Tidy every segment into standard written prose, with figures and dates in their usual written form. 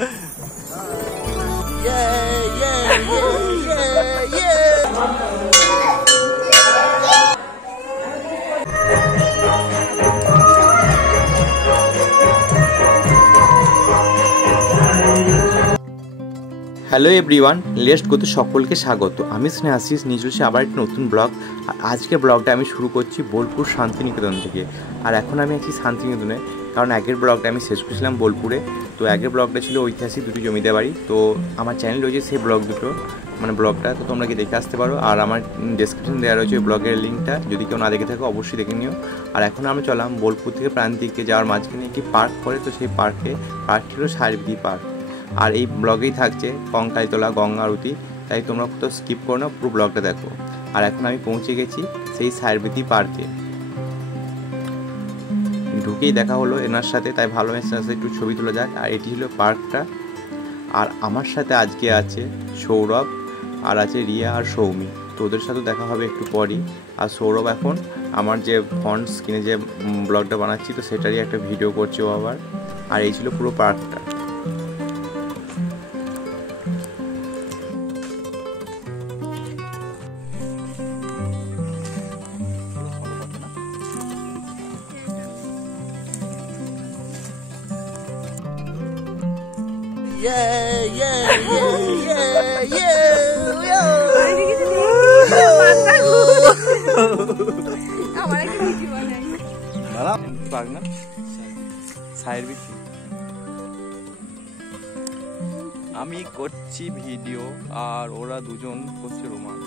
Hello everyone, let's go. তো সকলকে স্বাগত। আমি স্নেহাশিস নিয়ে চলছি আবার একটি নতুন ব্লগ। আর আজকের ব্লগটা আমি শুরু করছি বোলপুর শান্তিনিকেতন থেকে। আর এখন আমি আছি শান্তিনিকেতনে, কারণ আগের ব্লগটা আমি শেষ করেছিলাম বোলপুরে। তো আগের ব্লগটা ছিল ঐতিহাসিক দুটি জমিদার বাড়ি। তো আমার চ্যানেল রয়েছে সেই ব্লগ দুটো, মানে ব্লগটা, তো তোমরা কি দেখে আসতে পারো। আর আমার ডেসক্রিপশন দেওয়া রয়েছে ওই ব্লগের লিঙ্কটা, যদি কেউ না দেখে থাকো অবশ্যই দেখে নিও। আর এখন আমরা চলাম বোলপুর থেকে প্রান্তিকে যাওয়ার মাঝখানে একটি পার্ক পড়ে। তো সেই পার্কটি হলো সায়রবীথি পার্ক। আর এই ব্লগেই থাকছে কঙ্কালীতলা গঙ্গা আরতি, তাই তোমরা কোথাও স্কিপ করো না, পুরো ব্লগটা দেখো। আর এখন আমি পৌঁছে গেছি সেই সায়রবীথি পার্কে। ঢুকেই দেখা হলো এনার সাথে, তাই ভালো এর সাথে একটু ছবি তোলা যাক। আর এটি হলো পার্কটা। আর আমার সাথে আজকে আছে সৌরভ, আর আছে রিয়া আর সৌমি। তো ওদের সাথেও দেখা হবে একটু পরই। আর সৌরভ এখন আমার যে ফন্ট স্ক্রিনে যে ব্লগটা বানাচ্ছি, তো সেটারই একটা ভিডিও করছে ও আবার। আর এই ছিল পুরো পার্কটা। আমি করছি ভিডিও আর ওরা দুজন করছে রোমান্স।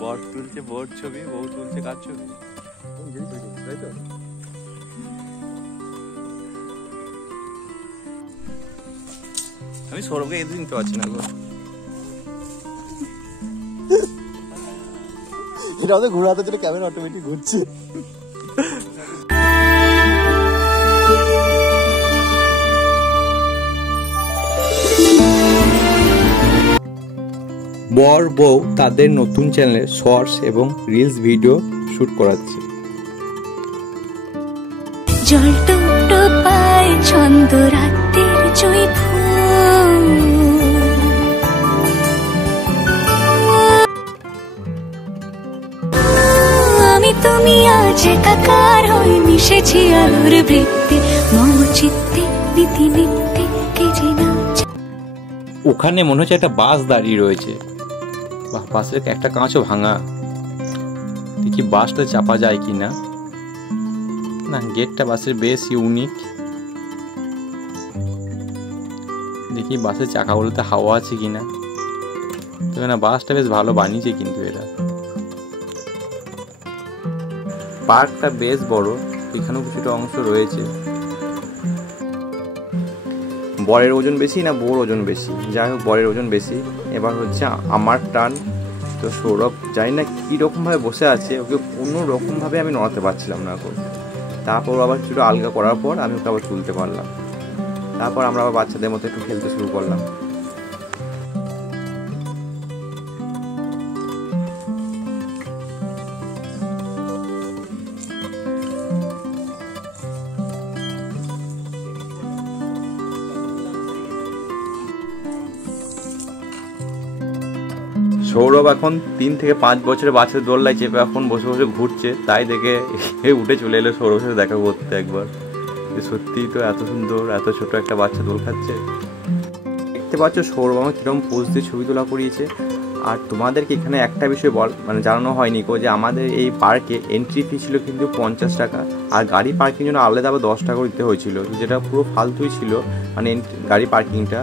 বর তুলছে বর ছবি, বউ তুলছে কার ছবি, তাই তো? আমি সৌরভকে এদিন নিতে পারছি না গো। এটা আমাদের ঘোরাতে জন্য ক্যামেরা অটোমেটিক ঘুরছে। বর বউ তাদের নতুন চ্যানেলে শর্টস এবং রিলস ভিডিও শুট করাচ্ছে। জল টুকটো পায় ছন্দ রাতের জয় ফুল, আমি তুমি আজ একাকার হয়ে মিশেছি আলোর বৃত্তে, মম চিত্তে নীতি নিত্যে কে যে নাচ। ওখানে মনে হচ্ছে একটা বাস দাঁড়িয়ে রয়েছে। বাহ, বাসের একটা কাঁচও ভাঙা। দেখি বাসটা চাপা যায় কি না। না, গেটটা বাসের বেশ ইউনিক। দেখি বাসের চাকাগুলোতে হাওয়া আছে কিনা। তবে না, বাসটা বেশ ভালো বানিয়েছে কিন্তু এরা। পার্কটা বেশ বড়, এখানেও কিছুটা অংশ রয়েছে। বরের ওজন বেশি না বউর ওজন বেশি? যাই হোক, বরের ওজন বেশি। এবার হচ্ছে আমার টান। তো সৌরভ জানি না কীরকমভাবে বসে আছে, ওকে কোনো রকমভাবে আমি নড়াতে পারছিলাম না এখন। তারপর আবার কিছুটা আলগা করার পর আমি ওকে আবার তুলতে পারলাম। তারপর আমরা আবার বাচ্চাদের মতো একটু খেলতে শুরু করলাম। সৌরভ এখন 3 থেকে 5 বছরের বাচ্চাদের দোলনায় চেপে এখন বসে বসে ঘুরছে, তাই দেখে উঠে চলে এলো সৌরভের সাথে দেখা করতে একবার। সত্যিই তো এত সুন্দর, এত ছোট একটা বাচ্চা দোল খাচ্ছে। দেখতে পাচ্ছ সৌরভ আমার কিরকম পোজ দিয়ে ছবি তোলা করিয়েছে। আর তোমাদেরকে এখানে একটা বিষয় জানানো হয়নি কো, যে আমাদের এই পার্কে এন্ট্রি ফি ছিল কিন্তু 50 টাকা। আর গাড়ি পার্কিং জন্য আলাদা আবার 10 টাকা দিতে হয়েছিল, যেটা পুরো ফালতুই ছিল, মানে গাড়ি পার্কিংটা।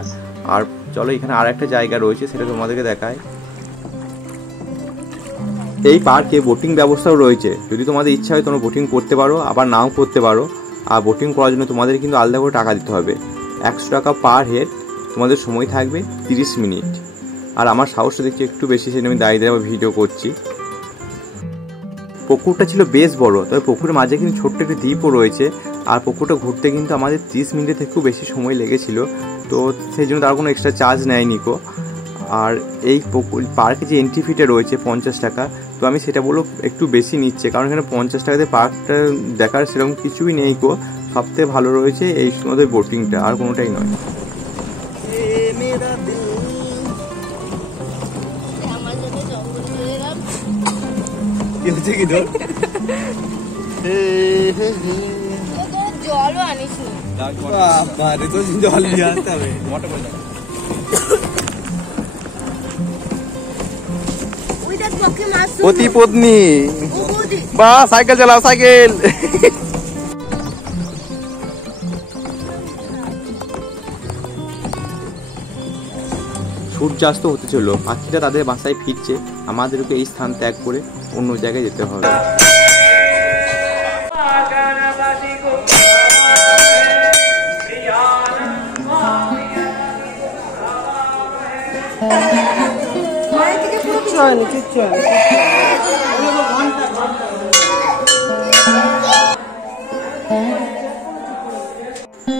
আর চলো এখানে আর একটা জায়গা রয়েছে, সেটা তোমাদেরকে দেখায়। এই পার্কে বোটিং ব্যবস্থাও রয়েছে। যদি তোমাদের ইচ্ছা হয় তোমরা বোটিং করতে পারো, আবার নাও করতে পারো। আর বোটিং করার জন্য তোমাদের কিন্তু আলাদা করে টাকা দিতে হবে। 100 টাকা পার হেড। তোমাদের সময় থাকবে 30 মিনিট। আর আমার সাহসটা দেখছি একটু বেশি, সেটা আমি দাঁড়িয়ে দাঁড়িয়ে ভিডিও করছি। পুকুরটা ছিল বেশ বড়, তবে পুকুরের মাঝে কিন্তু ছোট্ট একটি দ্বীপও রয়েছে। আর পুকুরটা ঘুরতে কিন্তু আমাদের 30 মিনিটের থেকেও বেশি সময় লেগেছিল। তো সেই জন্য তার কোনো এক্সট্রা চার্জ নেয়নি কো। আর এই পার্কে যে এন্ট্রি ফিটা রয়েছে 50 টাকা, তো আমি সেটা বলবো একটু বেশি নিচ্ছে, কারণ এখানে 50 টাকাতে পার্কটা দেখার সেরকম কিছুই নেই কো। সবথেকে ভালো রয়েছে এই সময় বোটিংটা, আর কোনোটাই নয়। জলও আনিস জল নিয়ে আসতে হবে। পতি পত্নী বা সাইকেল চালাও, সাইকেল। সূর্যাস্ত হতে চললো, পাখিরা তাদের বাসায় ফিরছে, আমাদেরকে এই স্থান ত্যাগ করে অন্য জায়গায় যেতে হবে।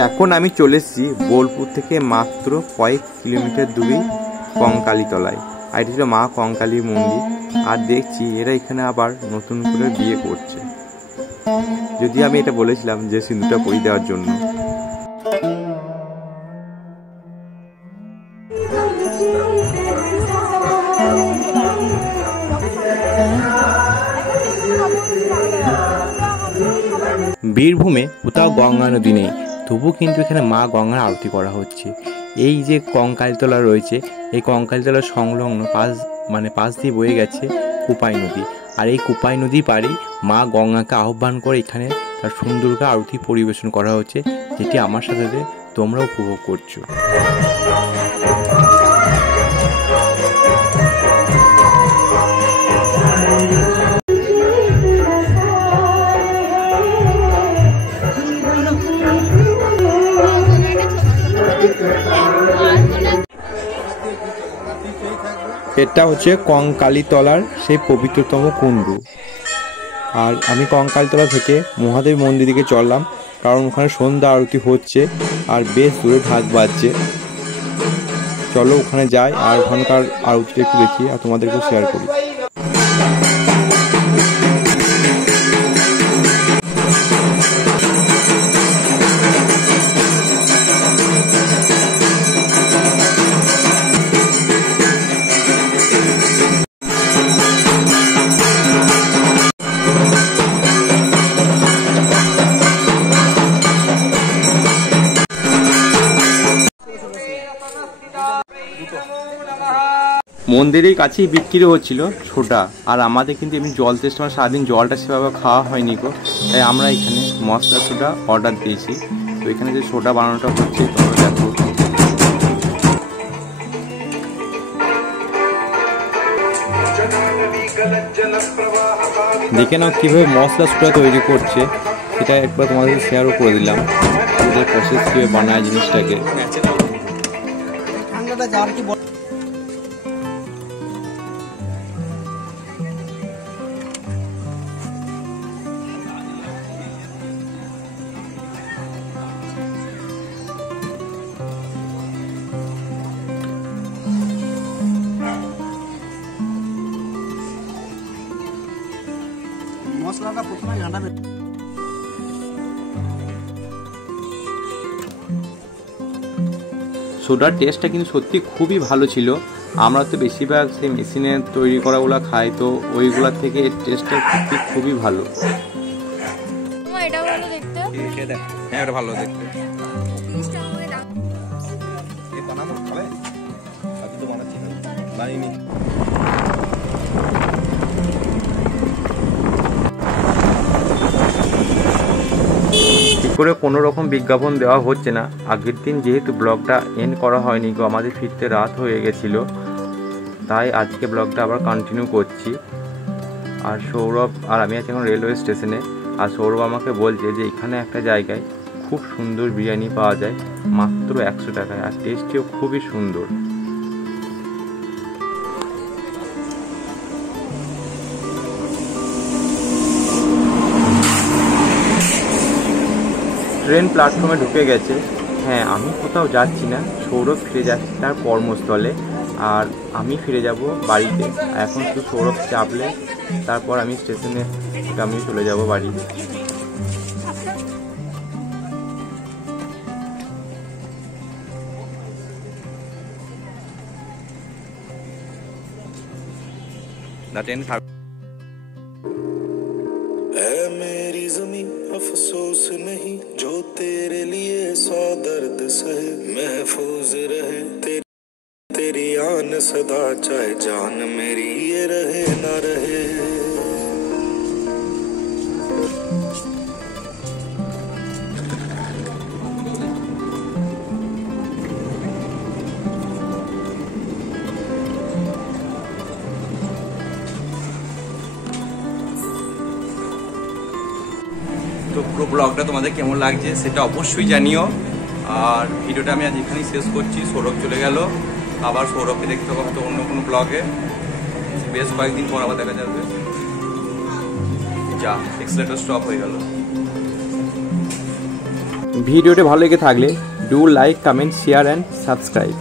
এখন আমি চলে এসেছি বোলপুর থেকে মাত্র কয়েক কিলোমিটার দূরে কঙ্কালীতলায়। আর এটা ছিল মা কঙ্কালী মন্দির। আর দেখছি এরা এখানে আবার নতুন করে বিয়ে করছে, যদি আমি এটা বলেছিলাম যে সিঁদুরটা পরিয়ে দেওয়ার জন্য। বীরভূমে কোথাও গঙ্গা নদী নেই, তবু কিন্তু এখানে মা গঙ্গার আরতি করা হচ্ছে। এই যে কঙ্কালীতলা রয়েছে, এই কঙ্কালীতলার সংলগ্ন পাশ দিয়ে বয়ে গেছে কুপাই নদী। আর এই কুপাই নদী পাড়ে মা গঙ্গাকে আহ্বান করে এখানে তার সুন্দরকে আরতি পরিবেশন করা হচ্ছে, যেটি আমার সাথে তোমরা উপভোগ করছো। এটা হচ্ছে কঙ্কালীতলার সেই পবিত্রতম কুণ্ড। আর আমি কঙ্কালীতলা থেকে মহাদেব মন্দির দিকে চললাম, কারণ ওখানে সন্ধ্যা আরতি হচ্ছে আর বেশ দূরে ঢাক বাজছে। চলো ওখানে যাই আর ওখানকার আরতিটা একটু দেখি আর তোমাদেরকেও শেয়ার করি। মন্দিরের কাছেই বিক্রি হচ্ছিল সোডা, আর আমাদের কিন্তু এমনি জল তেষ্টা, মানে সারাদিন জলটা সেভাবে খাওয়া হয়নি গো, তাই আমরা এখানে মশলা সোডা অর্ডার দিয়েছি। তো এখানে যে সোডা বানানোটা হচ্ছে তোমরা দেখো। দেখে নাও কীভাবে মশলা সোডা তৈরি করছে, সেটা একবার তোমাদের শেয়ারও করে দিলাম, ওদের প্রসেস কীভাবে বানায় জিনিসটাকে। মশলাটা প্রথমে ঘাঁটাবে। সোডার টেস্টটা কিন্তু সত্যি খুবই ভালো ছিল। আমরা তো বেশিরভাগ সেই মেশিনে তৈরি করাগুলো খাই, তো ওইগুলোর থেকে টেস্টটা সত্যি খুবই ভালো। এটা ভালো দেখতে, হ্যাঁ এটা ভালো দেখতে। করে কোনো রকম বিজ্ঞাপন দেওয়া হচ্ছে না। আগের দিন যেহেতু ব্লগটা এন্ড করা হয়নি গো, আমাদের ফিরতে রাত হয়ে গেছিলো, তাই আজকে ব্লগটা আবার কন্টিনিউ করছি। আর সৌরভ আর আমি আছি এখন রেলওয়ে স্টেশনে, আর সৌরভ আমাকে বলছে যে এখানে একটা জায়গায় খুব সুন্দর বিরিয়ানি পাওয়া যায় মাত্র 100 টাকায়, আর টেস্টিও খুবই সুন্দর। ট্রেন প্ল্যাটফর্মে ঢুকে গেছে। হ্যাঁ, আমি কোথাও যাচ্ছি না, সৌরভ ফিরে যাচ্ছে তার কর্মস্থলে, আর আমি ফিরে যাব বাড়িতে। এখন শুধু সৌরভ চাপলে তারপর আমি স্টেশনে আমি চলে যাব বাড়ি। ট্রেন मेरी जमीन अफसोस नहीं जो तेरे लिए 100 दर्द सहे महफूज रहे तेरी आन सदा चाहे जान मेरी ये रहे ना रहे। তো পুরো ব্লগটা তোমাদের কেমন লাগছে সেটা অবশ্যই জানিও। আর ভিডিওটা আমি আজ এখানেই শেষ করছি। সৌরভ চলে গেল, আবার সৌরভকে দেখতে হবে হয়তো অন্য কোনো ব্লগে। বেশ কয়েকদিন পর আবার দেখা যাবে। যা এক্সেলেটর স্টপ হয়ে গেল। ভিডিওটা ভালো লেগে থাকলে do like, comment, share and subscribe.